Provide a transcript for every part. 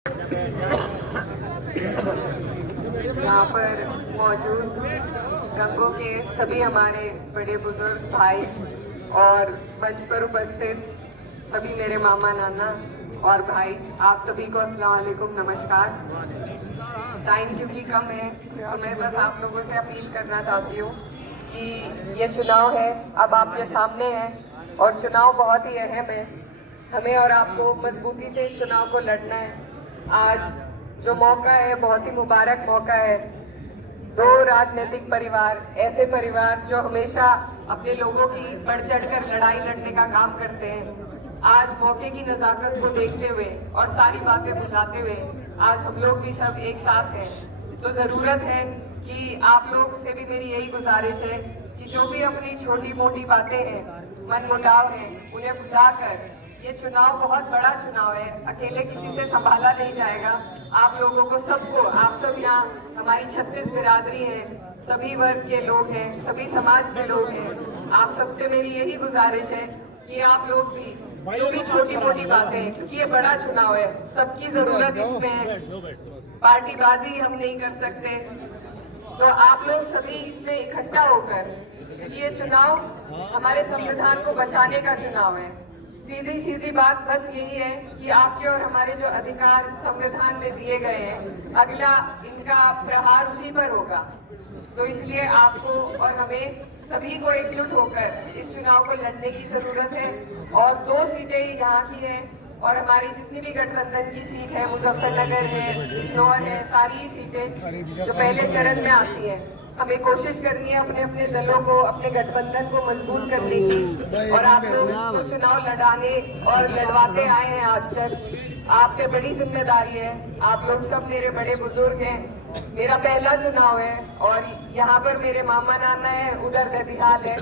यहाँ पर मौजूद रंगों के सभी हमारे बड़े बुजुर्ग भाई और मंच पर उपस्थित सभी मेरे मामा नाना और भाई, आप सभी को अस्सलाम वालेकुम, नमस्कार। टाइम क्योंकि कम है तो मैं बस आप लोगों से अपील करना चाहती हूँ कि ये चुनाव है, अब आपके सामने है और चुनाव बहुत ही अहम है। हमें और आपको मजबूती से इस चुनाव को लड़ना है। आज जो मौका है बहुत ही मुबारक मौका है। दो राजनीतिक परिवार, ऐसे परिवार जो हमेशा अपने लोगों की बढ़ चढ़कर लड़ाई लड़ने का काम करते हैं, आज मौके की नजाकत को देखते हुए और सारी बातें भुलाते हुए आज हम लोग भी सब एक साथ हैं। तो जरूरत है कि आप लोग से भी मेरी यही गुजारिश है कि जो भी अपनी छोटी मोटी बातें हैं, मन मुटाव है, उन्हें भुलाकर ये चुनाव बहुत बड़ा चुनाव है, अकेले किसी से संभाला नहीं जाएगा। आप लोगों को सबको, आप सब यहाँ हमारी 36 बिरादरी है, सभी वर्ग के लोग हैं, सभी समाज के लोग हैं। आप सबसे मेरी यही गुजारिश है कि आप लोग भी जो भी छोटी मोटी बातें हैं, क्योंकि ये बड़ा चुनाव है, सबकी जरूरत इसमें है, पार्टीबाजी हम नहीं कर सकते, तो आप लोग सभी इसमें इकट्ठा होकर, ये चुनाव हमारे संविधान को बचाने का चुनाव है। सीधी सीधी बात बस यही है कि आपके और हमारे जो अधिकार संविधान में दिए गए हैं, अगला इनका प्रहार उसी पर होगा। तो इसलिए आपको और हमें सभी को एकजुट होकर इस चुनाव को लड़ने की जरूरत है। और 2 सीटें यहाँ की है और हमारी जितनी भी गठबंधन की सीट है, मुजफ्फरनगर है, बिजनौर है, सारी सीटें जो पहले चरण में आती है, हमें कोशिश करनी है अपने अपने दलों को, अपने गठबंधन को मजबूत करने की। और आप लोग तो चुनाव लड़ाने और लड़वाते आए हैं आज तक, आप पे बड़ी जिम्मेदारी है। आप लोग सब मेरे बड़े बुजुर्ग हैं, मेरा पहला चुनाव है और यहाँ पर मेरे मामा नाना है, उधर ददिहाल है,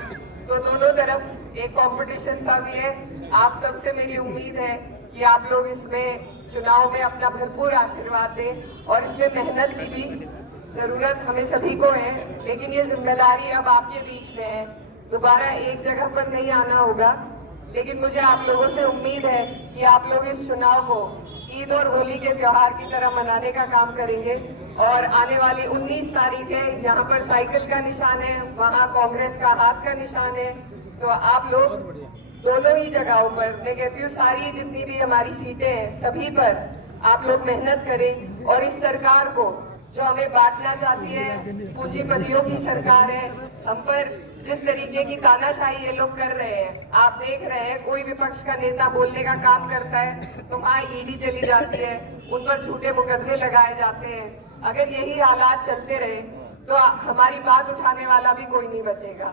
तो दोनों तरफ एक कंपटीशन सा भी है। आप सबसे मेरी उम्मीद है कि आप लोग इसमें चुनाव में अपना भरपूर आशीर्वाद दें और इसमें मेहनत की भी जरूरत हमें सभी को है, लेकिन ये जिम्मेदारी अब आपके बीच में है। दोबारा एक जगह पर नहीं आना होगा, लेकिन मुझे आप लोगों से उम्मीद है कि आप लोग इस चुनाव को ईद और होली के त्योहार की तरह मनाने का काम करेंगे। और आने वाली 19 तारीख है, यहाँ पर साइकिल का निशान है, वहाँ कांग्रेस का हाथ का निशान है। तो आप लोग दोनों ही जगहों पर, मैं कहती हूँ सारी जितनी भी हमारी सीटें हैं, सभी पर आप लोग मेहनत करें और इस सरकार को जो हमें बांटना चाहती है, पूंजीपतियों की सरकार है, हम पर जिस तरीके की तानाशाही ये लोग कर रहे हैं, आप देख रहे हैं, कोई विपक्ष का नेता बोलने का काम करता है तो वहाँ ईडी चली जाती है, उन पर झूठे मुकदमे लगाए जाते हैं। अगर यही हालात चलते रहे तो हमारी बात उठाने वाला भी कोई नहीं बचेगा।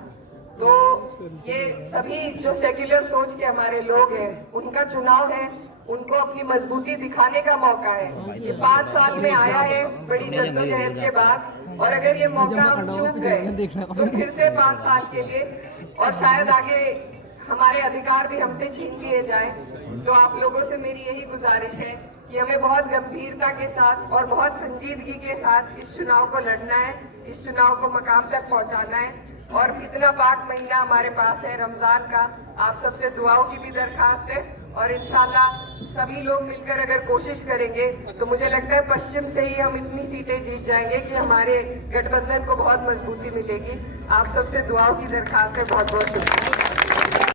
तो ये सभी जो सेक्युलर सोच के हमारे लोग हैं, उनका चुनाव है, उनको अपनी मजबूती दिखाने का मौका है। ये 5 साल में आया है बड़ी जद्दोजहद के बाद, और अगर ये मौका हम चूक गए तो फिर से 5 साल के लिए, और शायद आगे हमारे अधिकार भी हमसे छीन लिए जाए। तो आप लोगों से मेरी यही गुजारिश है कि हमें बहुत गंभीरता के साथ और बहुत संजीदगी के साथ इस चुनाव को लड़ना है, इस चुनाव को मकाम तक पहुंचाना है। और इतना पाक महीना हमारे पास है रमजान का, आप सबसे दुआओं की भी दरखास्त है और इंशाल्लाह सभी लोग मिलकर अगर कोशिश करेंगे तो मुझे लगता है पश्चिम से ही हम इतनी सीटें जीत जाएंगे कि हमारे गठबंधन को बहुत मजबूती मिलेगी। आप सबसे दुआओं की दरखास्त है। बहुत बहुत शुक्रिया।